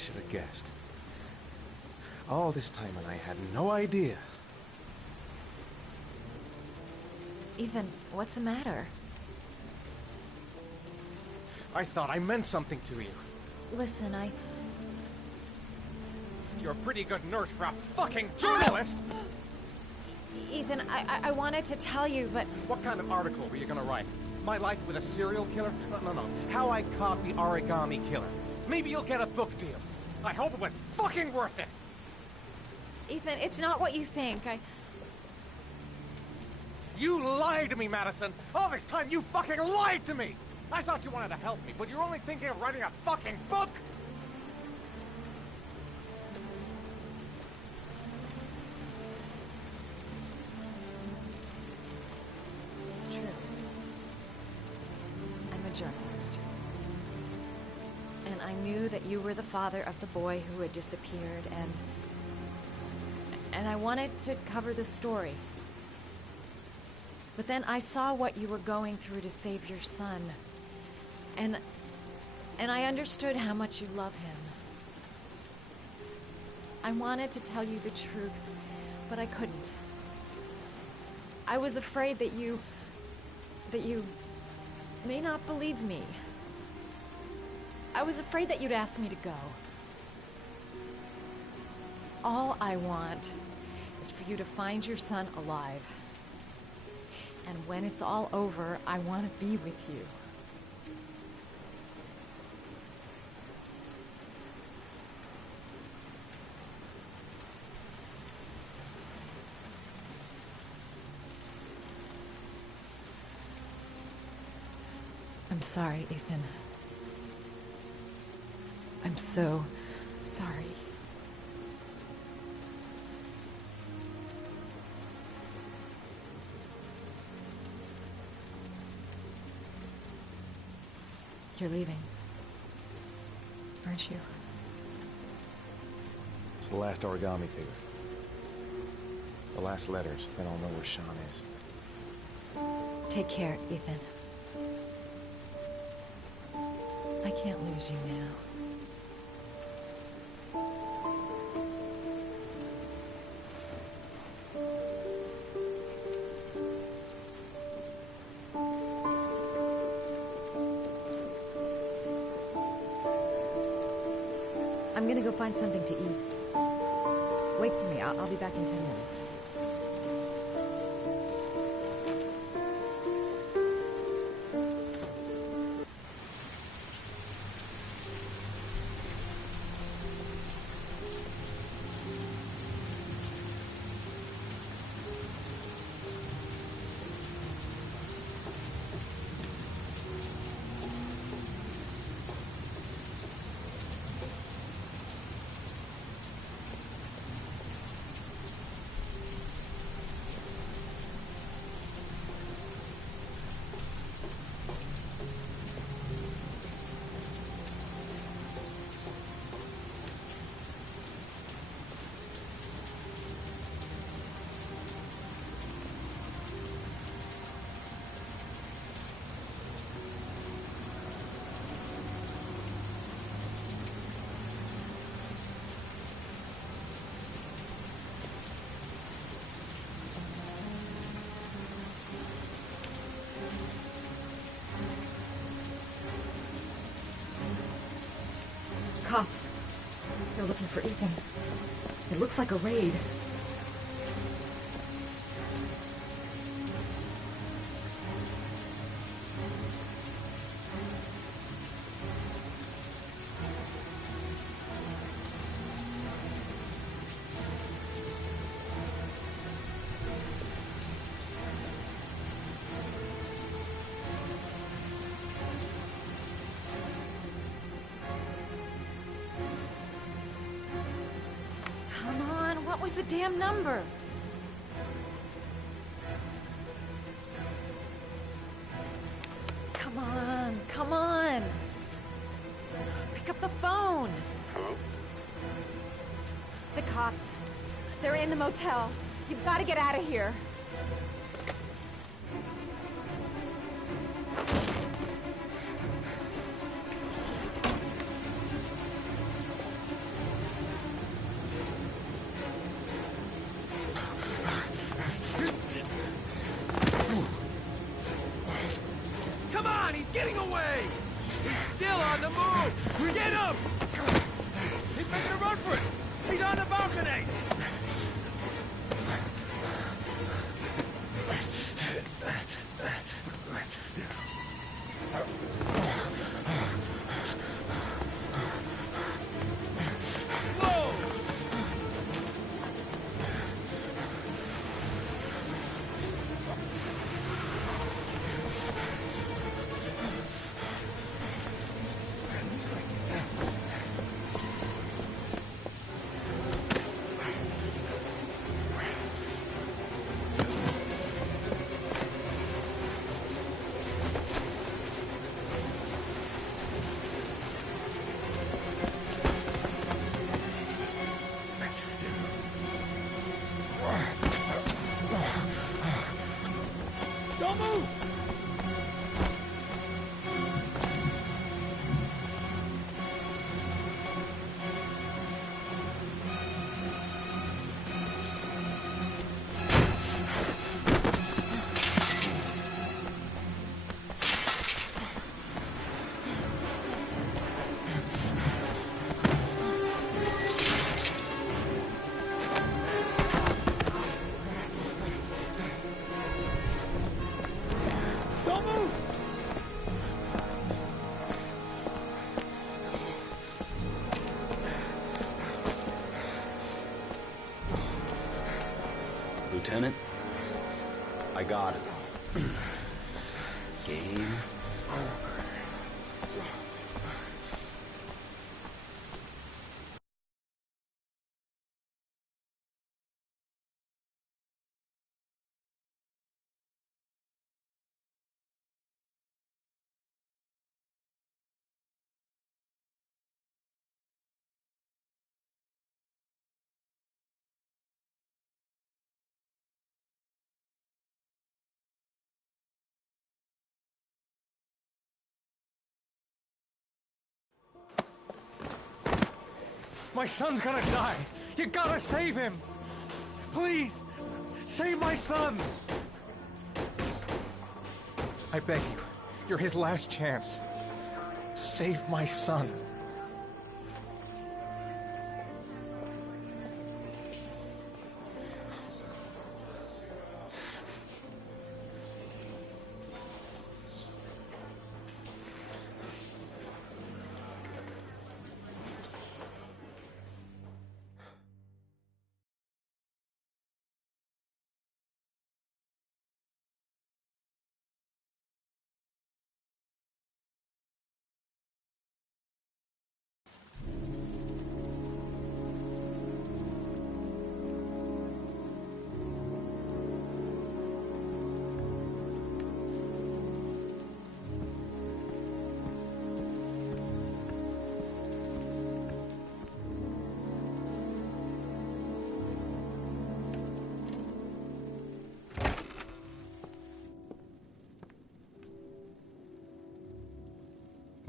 should have guessed. All this time and I had no idea. Ethan, what's the matter? I thought I meant something to you. Listen, You're a pretty good nurse for a fucking journalist! Ethan, I wanted to tell you, but... What kind of article were you gonna write? My life with a serial killer? No. How I caught the origami killer. Maybe you'll get a book deal. I hope it was fucking worth it! Ethan, it's not what you think. You lied to me, Madison! All this time you fucking lied to me! I thought you wanted to help me, but you're only thinking of writing a fucking book! It's true. I'm a journalist. And I knew that you were the father of the boy who had disappeared, and I wanted to cover the story. But then I saw what you were going through to save your son. And I understood how much you love him. I wanted to tell you the truth, but I couldn't. I was afraid that you may not believe me. I was afraid that you'd ask me to go. All I want is for you to find your son alive. And when it's all over, I want to be with you. I'm sorry, Ethan. I'm so sorry. You're leaving, aren't you? It's the last origami figure. The last letters, then I'll know where Sean is. Take care, Ethan. I can't lose you now. I'm gonna go find something to eat. Wait for me. I'll be back in 10 minutes. Cops. They're looking for Ethan. It looks like a raid. What was the damn number? Come on, come on. Pick up the phone. Hello? The cops. They're in the motel. You've got to get out of here. Lieutenant, I got it. Game over. My son's gonna die. You gotta save him. Please, save my son. I beg you, you're his last chance. Save my son.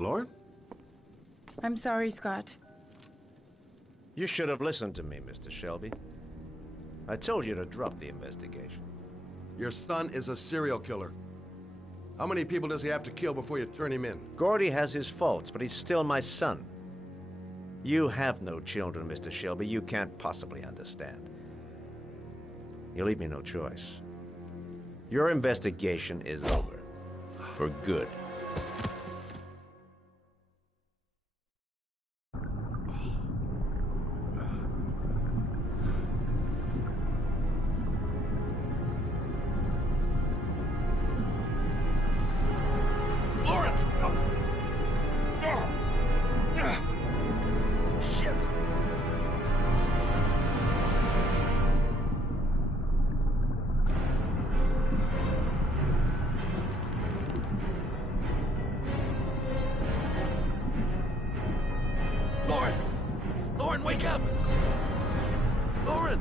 Lauren? I'm sorry, Scott. You should have listened to me, Mr. Shelby. I told you to drop the investigation. Your son is a serial killer. How many people does he have to kill before you turn him in? Gordy has his faults, but he's still my son. You have no children, Mr. Shelby. You can't possibly understand. You leave me no choice. Your investigation is over. For good. Lauren, wake up! Lauren!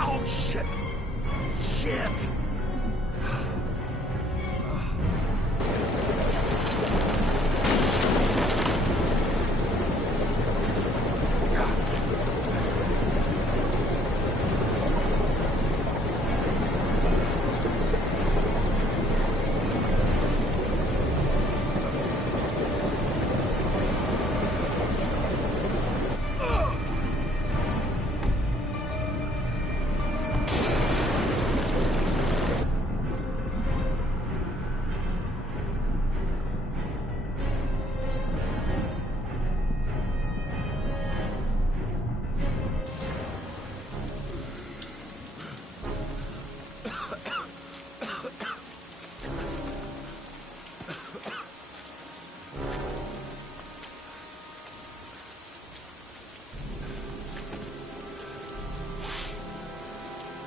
Oh, shit! Shit!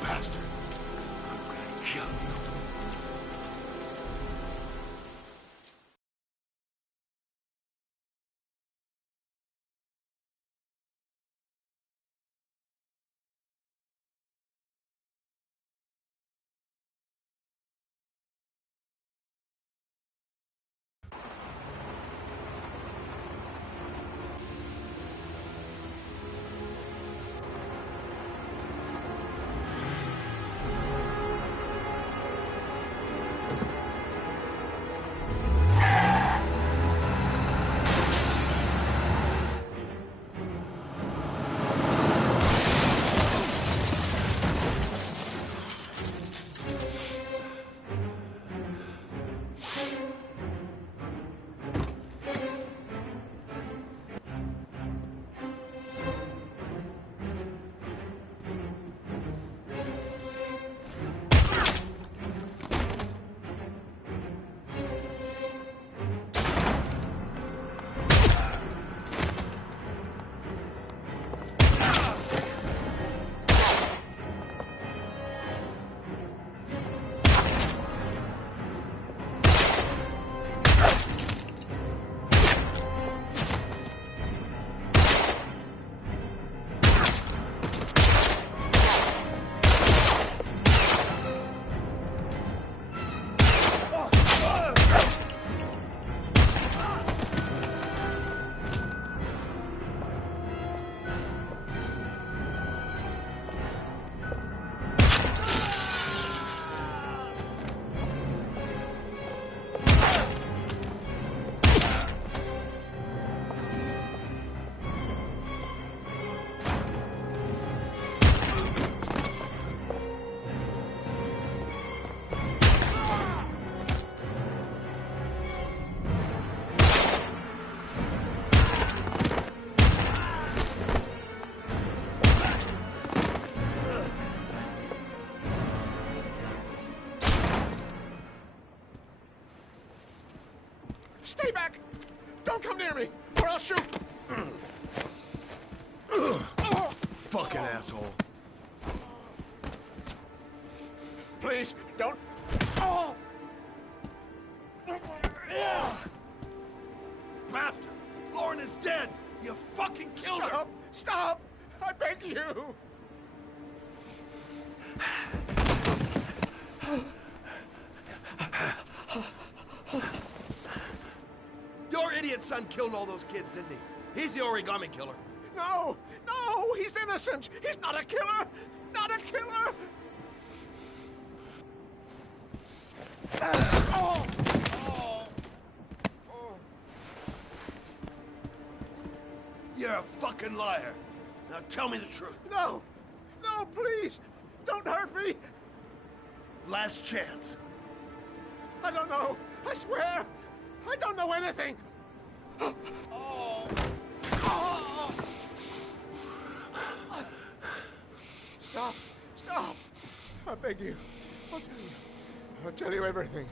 Bastard. I'm gonna kill you. Stay back! Don't come near me, or I'll shoot! Fucking asshole. Please, don't... Oh! Bastard! Lauren is dead! You fucking killed her! Stop! Stop! I beg you! Your idiot son killed all those kids, didn't he? He's the origami killer. No! No! He's innocent! He's not a killer! Not a killer! Oh! Oh! Oh! You're a fucking liar. Now tell me the truth. No! No, please! Don't hurt me! Last chance. I don't know! I swear! I don't know anything! Oh! Oh! Stop! Stop! I beg you. I'll tell you. I'll tell you everything.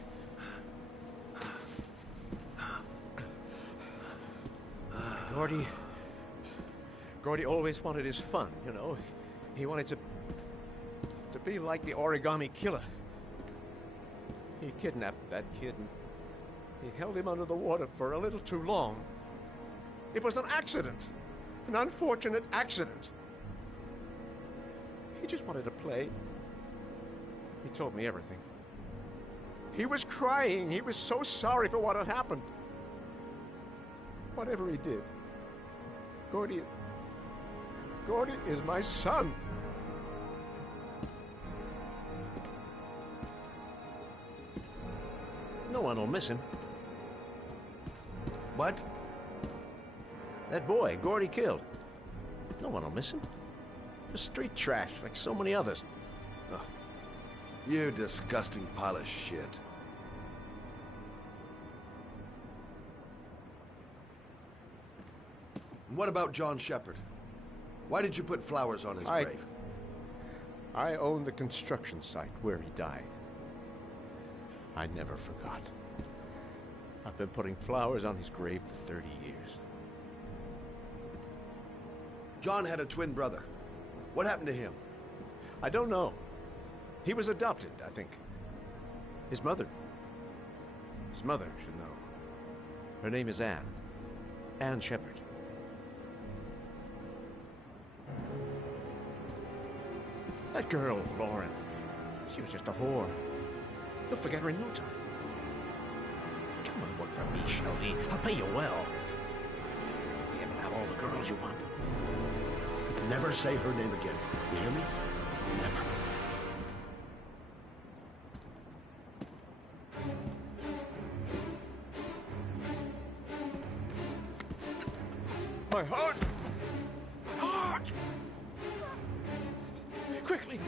Gordy always wanted his fun, you know. He wanted to be like the origami killer. He kidnapped that kid and he held him under the water for a little too long. It was an accident. An unfortunate accident. He just wanted to play. He told me everything. He was crying. He was so sorry for what had happened. Whatever he did, Gordy is my son. No one will miss him. What? That boy, Gordy killed. No one will miss him. A street trash, like so many others. Oh. You disgusting pile of shit. And what about John Shepard? Why did you put flowers on his grave? I own the construction site where he died. I never forgot. I've been putting flowers on his grave for 30 years. John had a twin brother. What happened to him? I don't know. He was adopted, I think. His mother should know. Her name is Anne. Anne Shepard. That girl, Lauren, she was just a whore. You'll forget her in no time. Come and work for me, Shelby. I'll pay you well. You can have all the girls you want. Never say her name again. You hear me? Never. My heart! My heart! Quickly!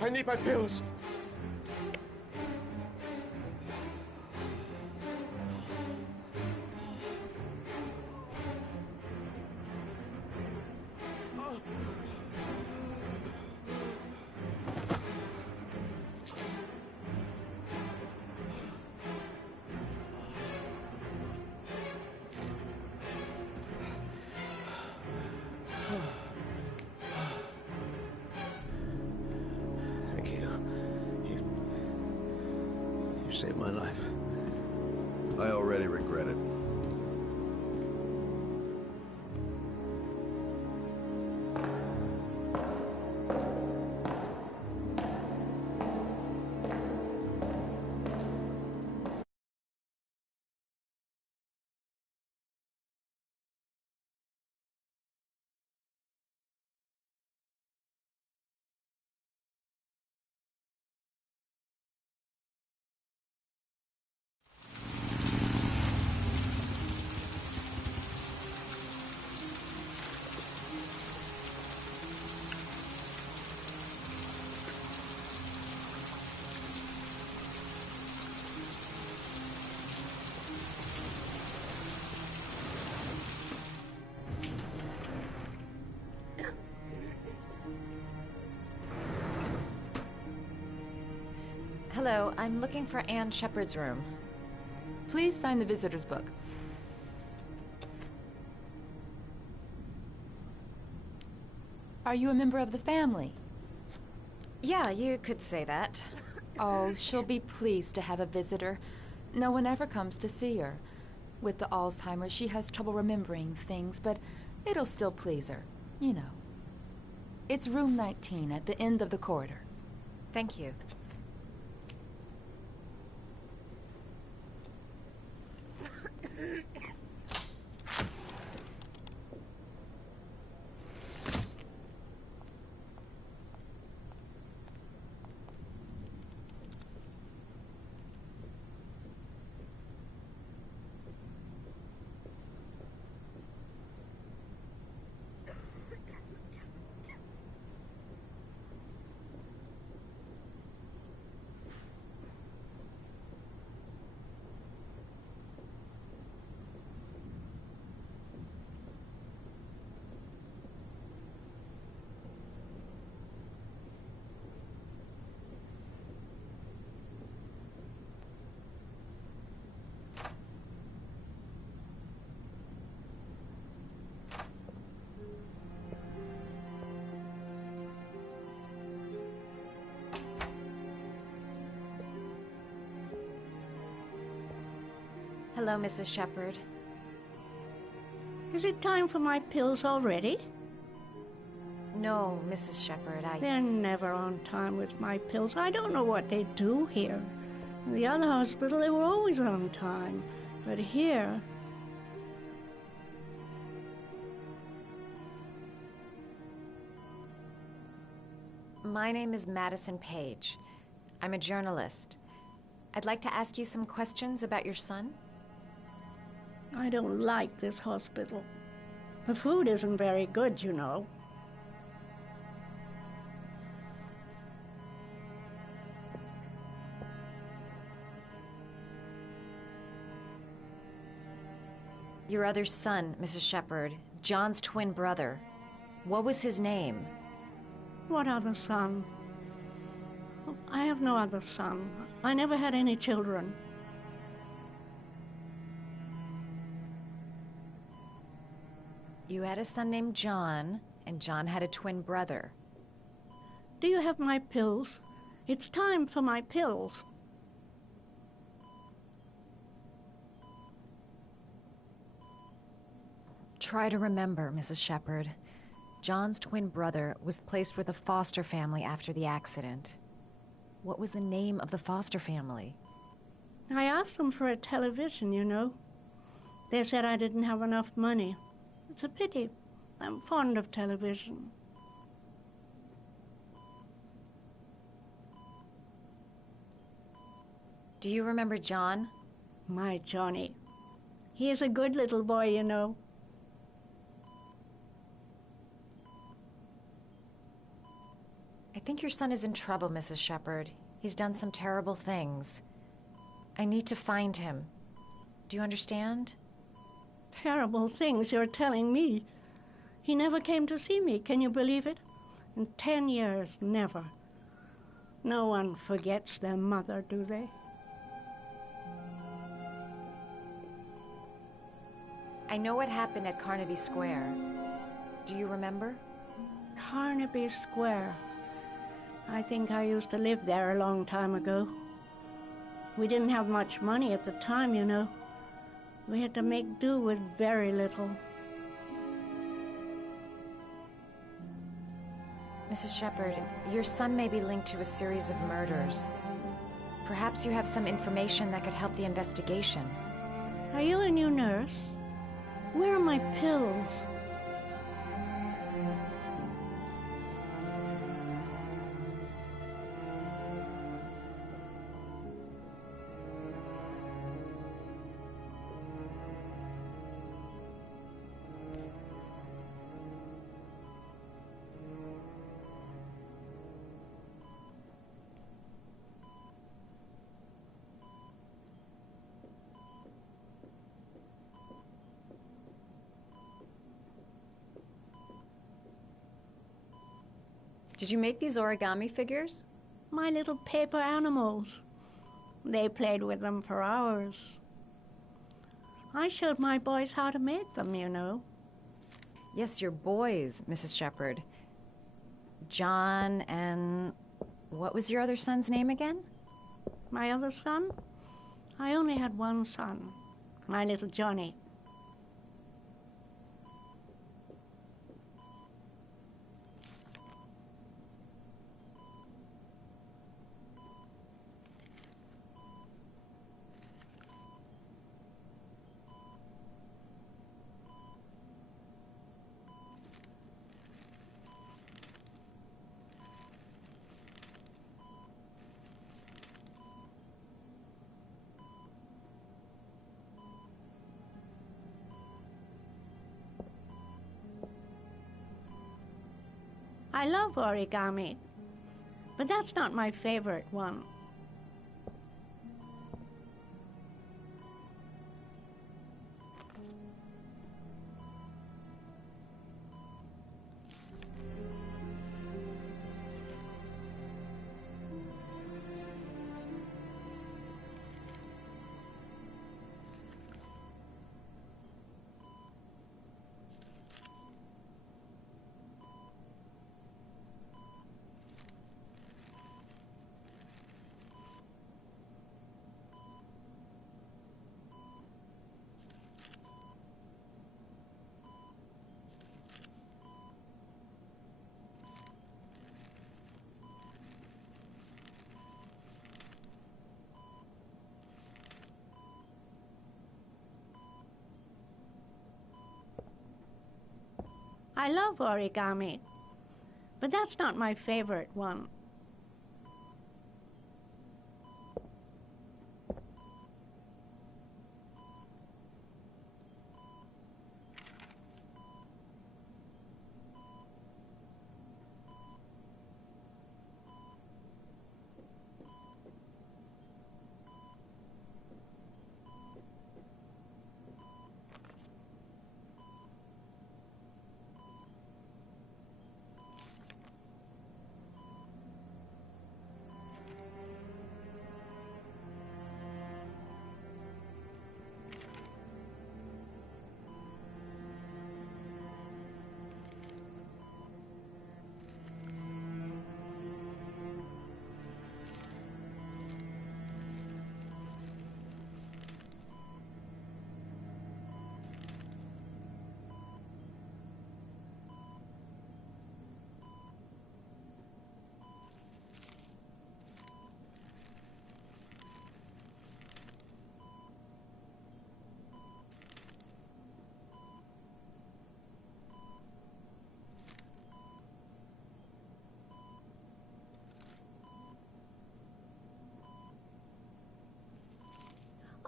I need my pills. Thank you. You saved my life. I already regret it. Hello, I'm looking for Anne Shepard's room. Please sign the visitor's book. Are you a member of the family? Yeah, you could say that. Oh, she'll be pleased to have a visitor. No one ever comes to see her. With the Alzheimer's, she has trouble remembering things, but it'll still please her, you know. It's room 19 at the end of the corridor. Thank you. Hello, Mrs. Shepherd. Is it time for my pills already? No, Mrs. Shepherd, They're never on time with my pills. I don't know what they do here. In the other hospital, they were always on time. But here... My name is Madison Page. I'm a journalist. I'd like to ask you some questions about your son. I don't like this hospital. The food isn't very good, you know. Your other son, Mrs. Shepherd, John's twin brother. What was his name? What other son? Oh, I have no other son. I never had any children. You had a son named John, and John had a twin brother. Do you have my pills? It's time for my pills. Try to remember, Mrs. Shepherd. John's twin brother was placed with a foster family after the accident. What was the name of the foster family? I asked them for a television, you know. They said I didn't have enough money. It's a pity. I'm fond of television. Do you remember John? My Johnny. He is a good little boy, you know. I think your son is in trouble, Mrs. Shepherd. He's done some terrible things. I need to find him. Do you understand? Terrible things you're telling me. He never came to see me, can you believe it? In 10 years, never. No one forgets their mother, do they? I know what happened at Carnaby Square. Do you remember? Carnaby Square. I think I used to live there a long time ago. We didn't have much money at the time, you know. We had to make do with very little. Mrs. Shepherd, your son may be linked to a series of murders. Perhaps you have some information that could help the investigation. Are you a new nurse? Where are my pills? Did you make these origami figures? My little paper animals. They played with them for hours. I showed my boys how to make them, you know. Yes, your boys, Mrs. Shepherd. John and... what was your other son's name again? My other son? I only had one son, my little Johnny. I love origami, but that's not my favorite one. I love origami, but that's not my favorite one.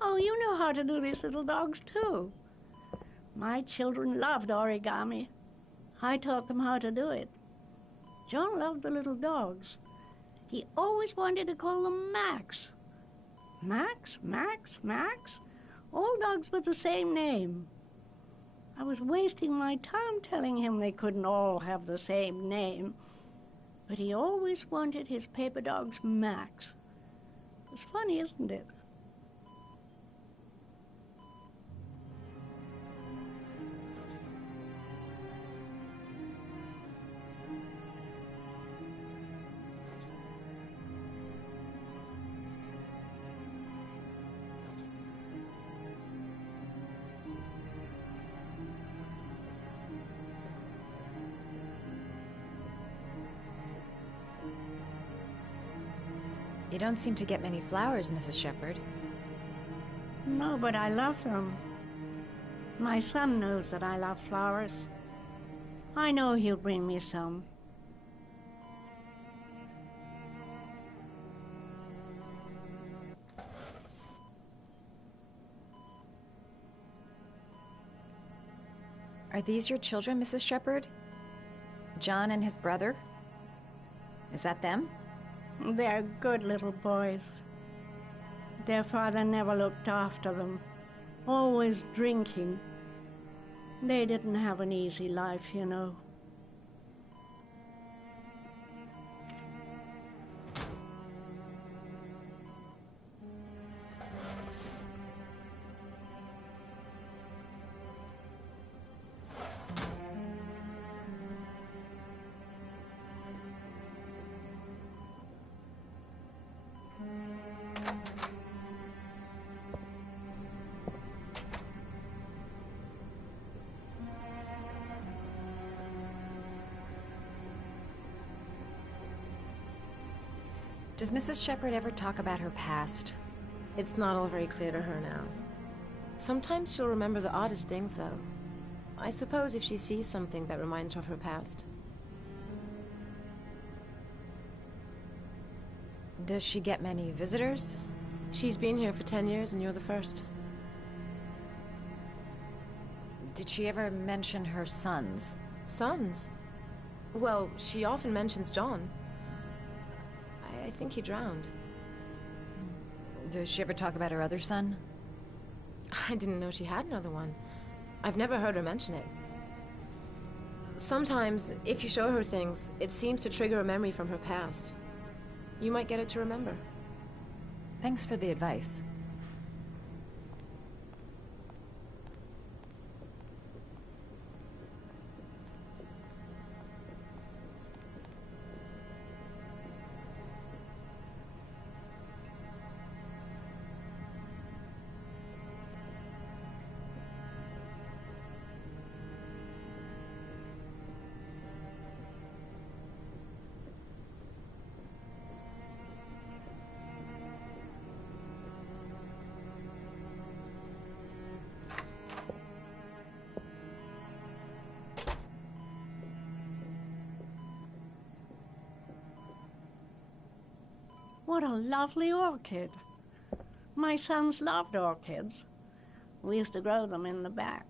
Oh, you know how to do these little dogs, too. My children loved origami. I taught them how to do it. John loved the little dogs. He always wanted to call them Max. Max, Max, Max? All dogs with the same name. I was wasting my time telling him they couldn't all have the same name. But he always wanted his paper dogs Max. It's funny, isn't it? You don't seem to get many flowers, Mrs. Shepherd. No, but I love them. My son knows that I love flowers. I know he'll bring me some. Are these your children, Mrs. Shepherd? John and his brother? Is that them? They're good little boys. Their father never looked after them, always drinking. They didn't have an easy life, you know. Does Mrs. Shepherd ever talk about her past? It's not all very clear to her now. Sometimes she'll remember the oddest things, though. I suppose if she sees something that reminds her of her past. Does she get many visitors? She's been here for 10 years and you're the first. Did she ever mention her sons? Sons? Well, she often mentions John. I think he drowned. Does she ever talk about her other son? I didn't know she had another one. I've never heard her mention it. Sometimes, if you show her things, it seems to trigger a memory from her past. You might get it to remember. Thanks for the advice. What a lovely orchid. My sons loved orchids. We used to grow them in the back.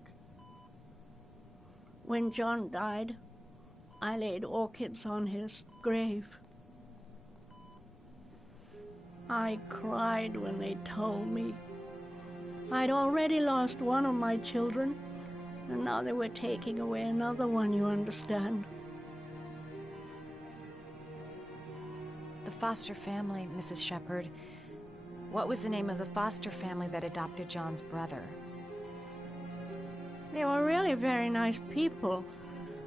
When John died, I laid orchids on his grave. I cried when they told me. I'd already lost one of my children, and now they were taking away another one, you understand. The foster family, Mrs. Shepherd. What was the name of the foster family that adopted John's brother? They were really very nice people.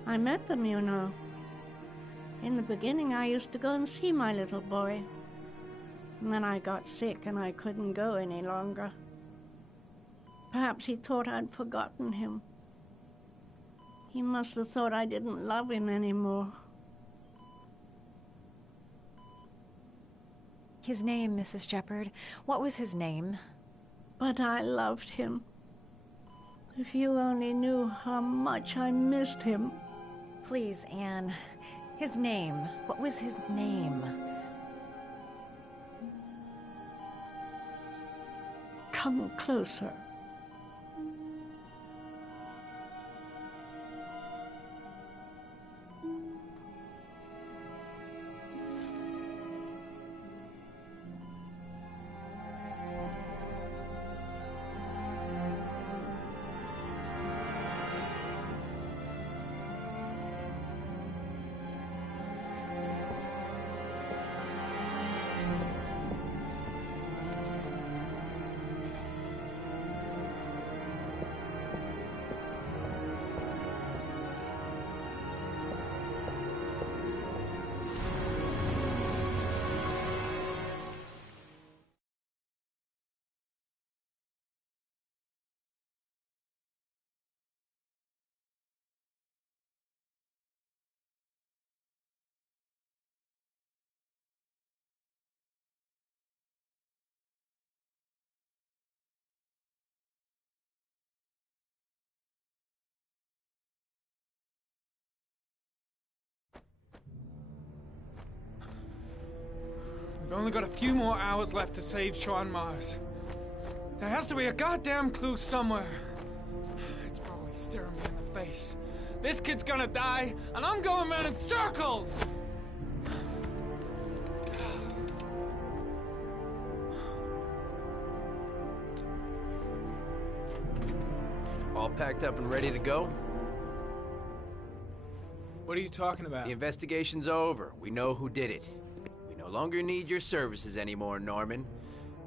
I met them, you know. In the beginning, I used to go and see my little boy. And then I got sick and I couldn't go any longer. Perhaps he thought I'd forgotten him. He must have thought I didn't love him anymore. His name, Mrs. Shepherd. What was his name? But I loved him. If you only knew how much I missed him. Please, Anne. His name. What was his name? Come closer. We've only got a few more hours left to save Sean Mars. There has to be a goddamn clue somewhere. It's probably staring me in the face. This kid's gonna die, and I'm going around in circles! All packed up and ready to go? What are you talking about? The investigation's over. We know who did it. We no longer need your services anymore, Norman.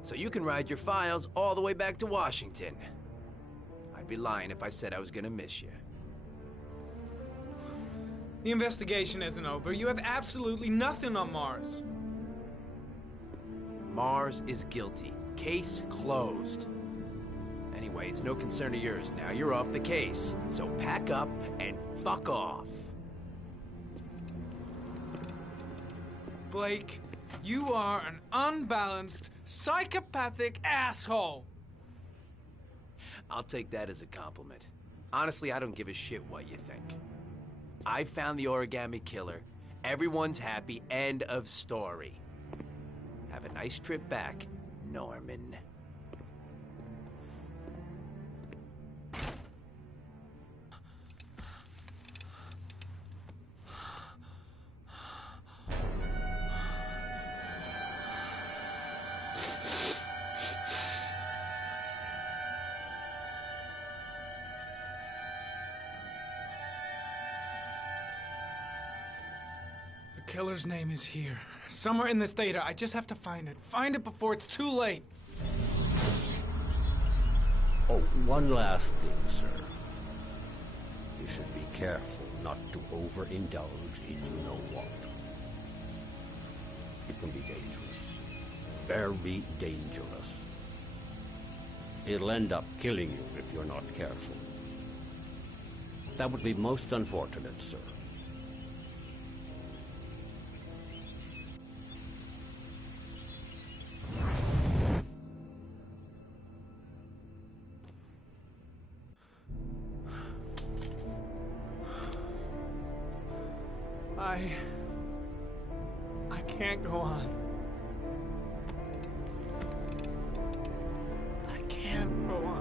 So you can ride your files all the way back to Washington. I'd be lying if I said I was gonna miss you. The investigation isn't over. You have absolutely nothing on Mars. Mars is guilty. Case closed. Anyway, it's no concern of yours now. You're off the case. So pack up and fuck off. Blake, You are an unbalanced, psychopathic asshole! I'll take that as a compliment. Honestly, I don't give a shit what you think. I found the origami killer. Everyone's happy. End of story. Have a nice trip back, Norman. The killer's name is here. Somewhere in this data. I just have to find it. Find it before it's too late. Oh, one last thing, sir. You should be careful not to overindulge in you-know-what. It can be dangerous. Very dangerous. It'll end up killing you if you're not careful. That would be most unfortunate, sir. I can't go on. I can't go on.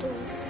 Don't.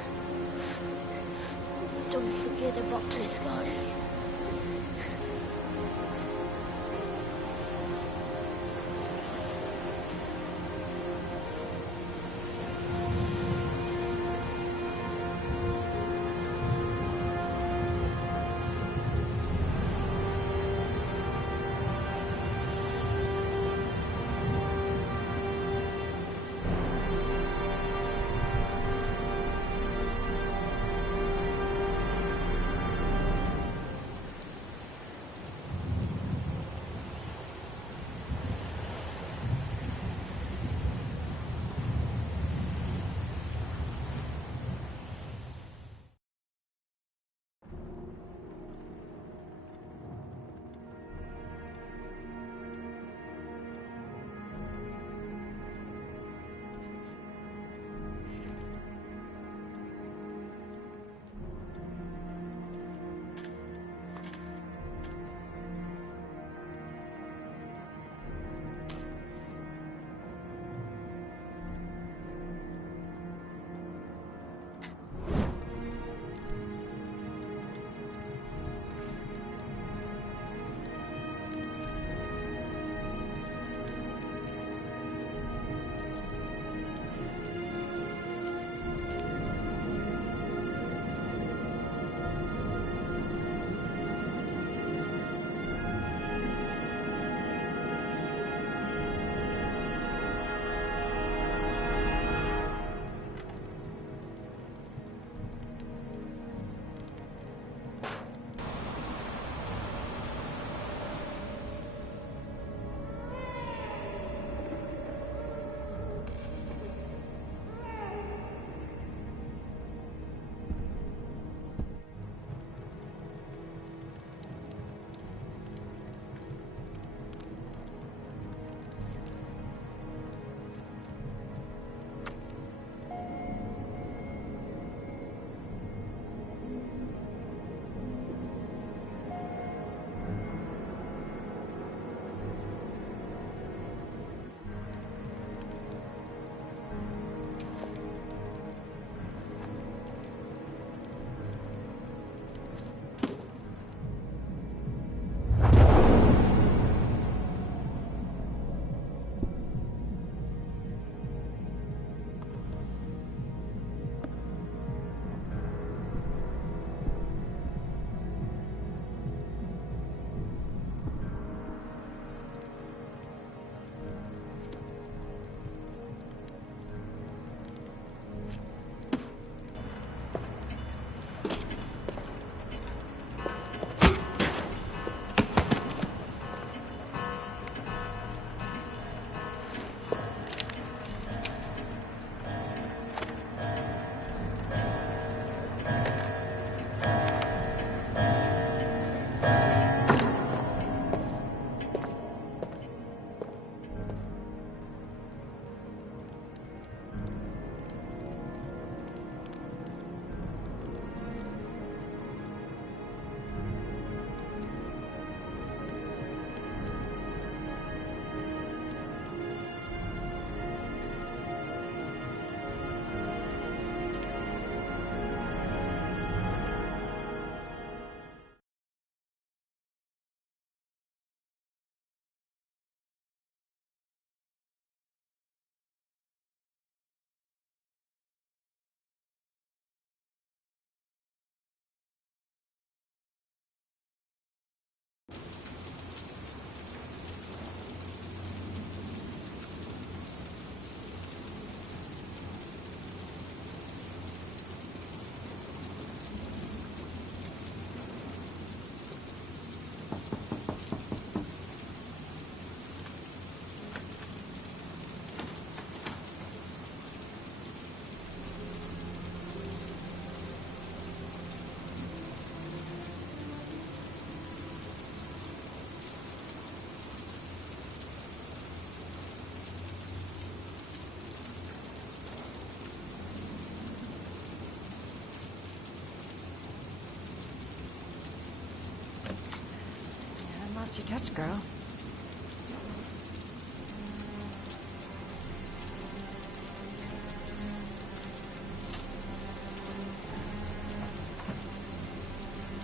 Lost your touch, girl.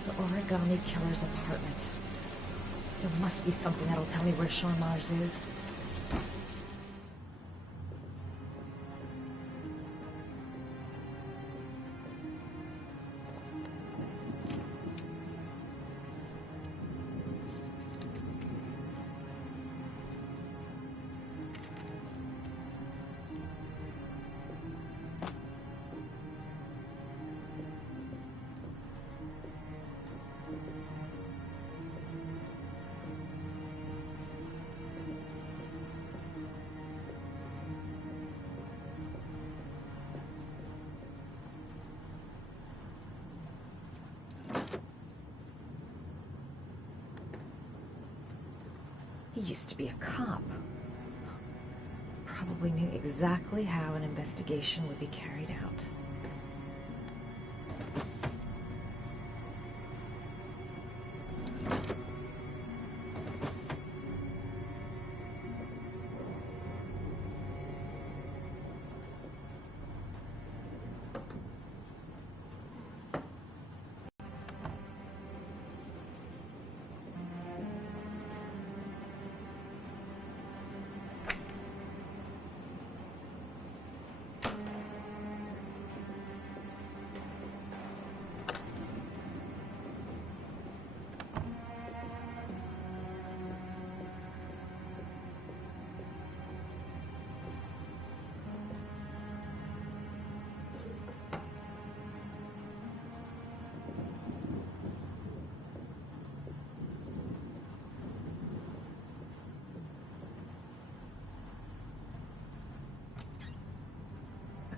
The origami killer's apartment. There must be something that'll tell me where Sean Mars is. He used to be a cop. Probably knew exactly how an investigation would be carried out.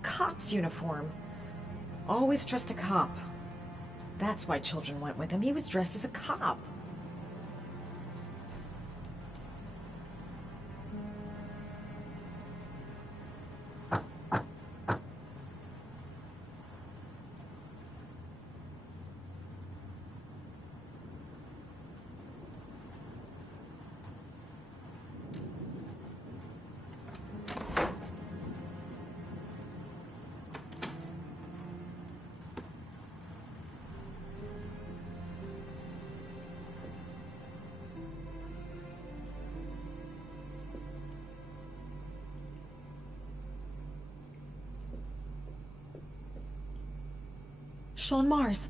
Cop's uniform. Always trust a cop. That's why children went with him. He was dressed as a cop. Sean Mars.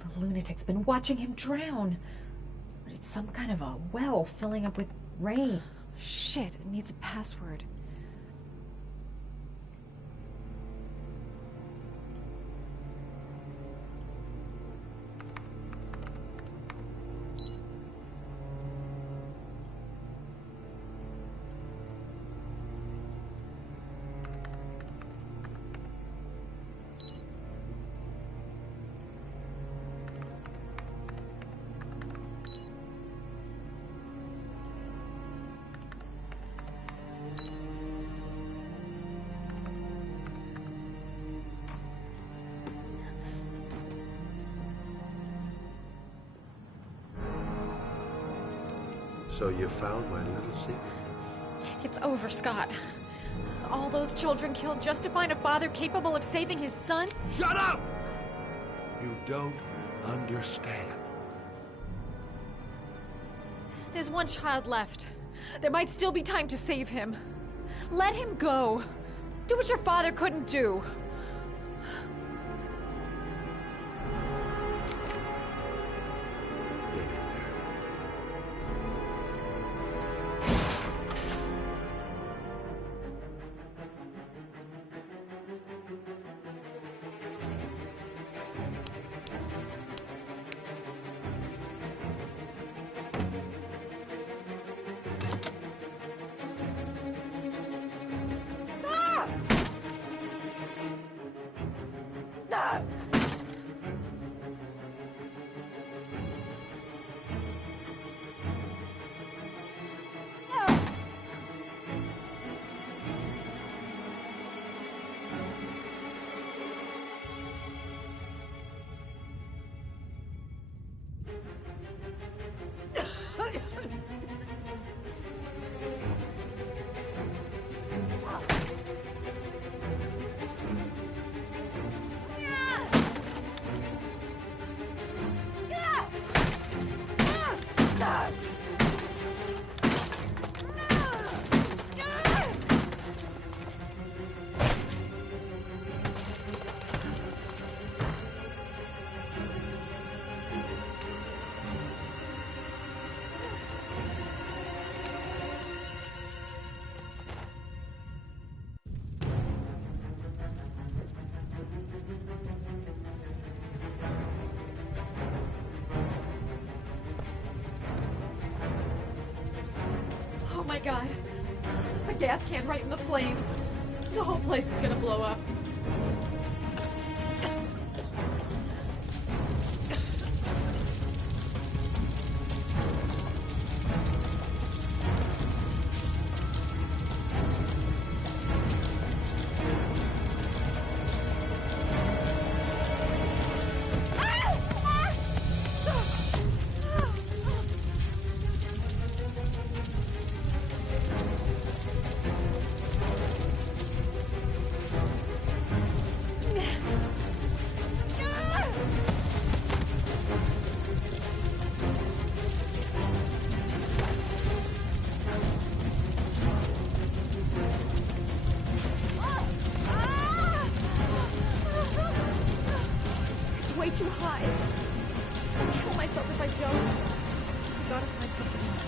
The lunatic's been watching him drown. But it's some kind of a well filling up with rain. Shit, it needs a password. So you found my little secret? It's over, Scott. All those children killed just to find a father capable of saving his son? Shut up! You don't understand. There's one child left. There might still be time to save him. Let him go. Do what your father couldn't do. Get in there. Oh my god. A gas can right in the flames. The whole place is gonna blow up. Way too high. I'll kill myself if I jump. I gotta find something else.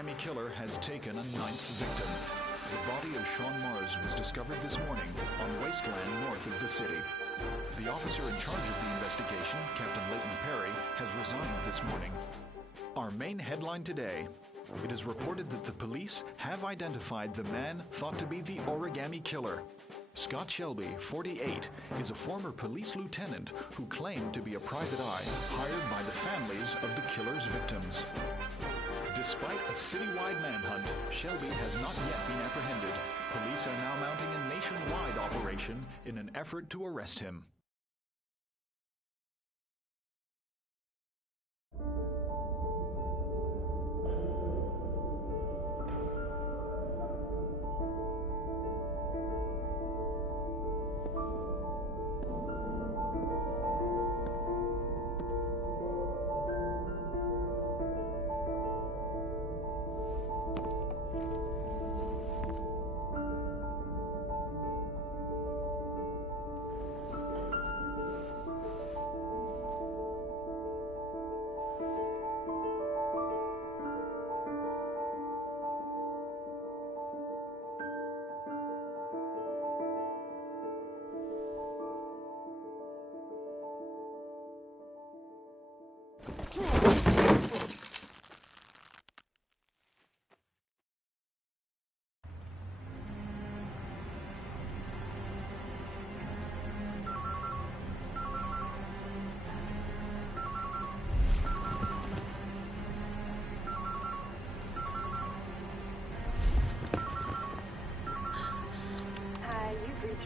origami killer has taken a 9th victim. The body of Sean Mars was discovered this morning on wasteland north of the city. The officer in charge of the investigation, Captain Leighton Perry, has resigned this morning. Our main headline today: it is reported that the police have identified the man thought to be the origami killer. Scott Shelby, 48, is a former police lieutenant who claimed to be a private eye hired by the families of the killer's victims. Despite a citywide manhunt, Shelby has not yet been apprehended. Police are now mounting a nationwide operation in an effort to arrest him.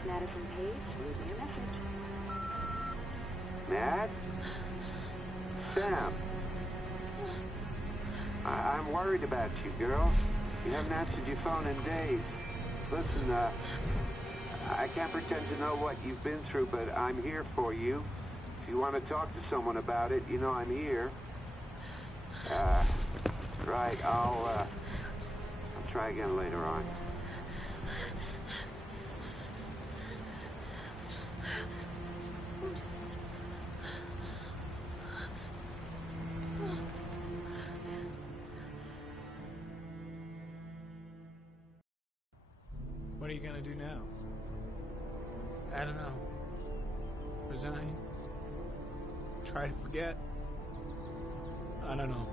Madison Page, leave me a message. Matt? Sam? I'm worried about you, girl. You haven't answered your phone in days. Listen, I can't pretend to know what you've been through, but I'm here for you. If you want to talk to someone about it, you know I'm here. Right, I'll try again later on. What are you gonna do now? I don't know. Resign? Try to forget? I don't know.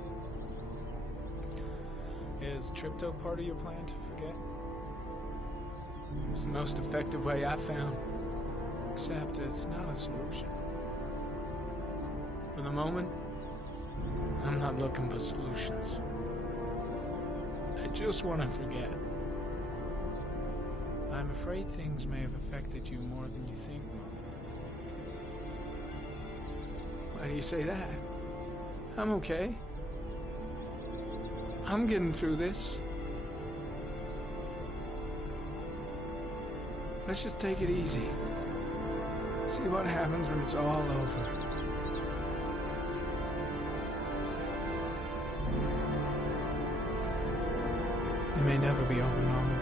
Is Tripto part of your plan to forget? It's the most effective way I found. Except it's not a solution. For the moment, I'm not looking for solutions. I just want to forget. I'm afraid things may have affected you more than you think. Why do you say that? I'm okay. I'm getting through this. Let's just take it easy. See what happens when it's all over. It may never be over, Norman.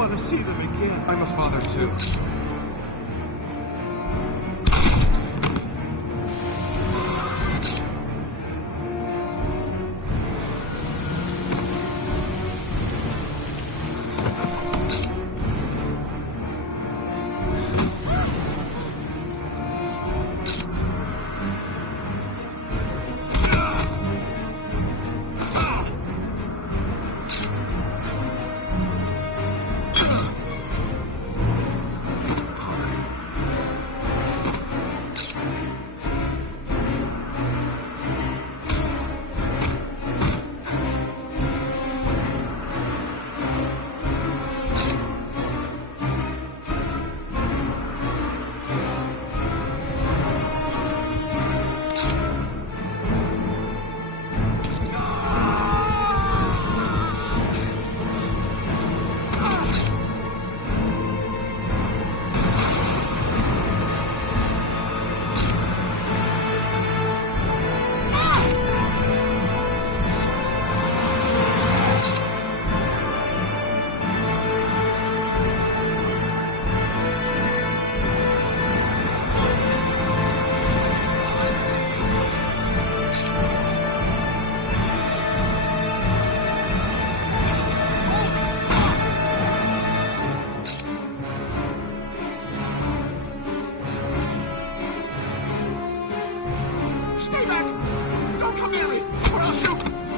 want to see them again. I'm a father, too. Stay back! Don't come near me, or I'll shoot!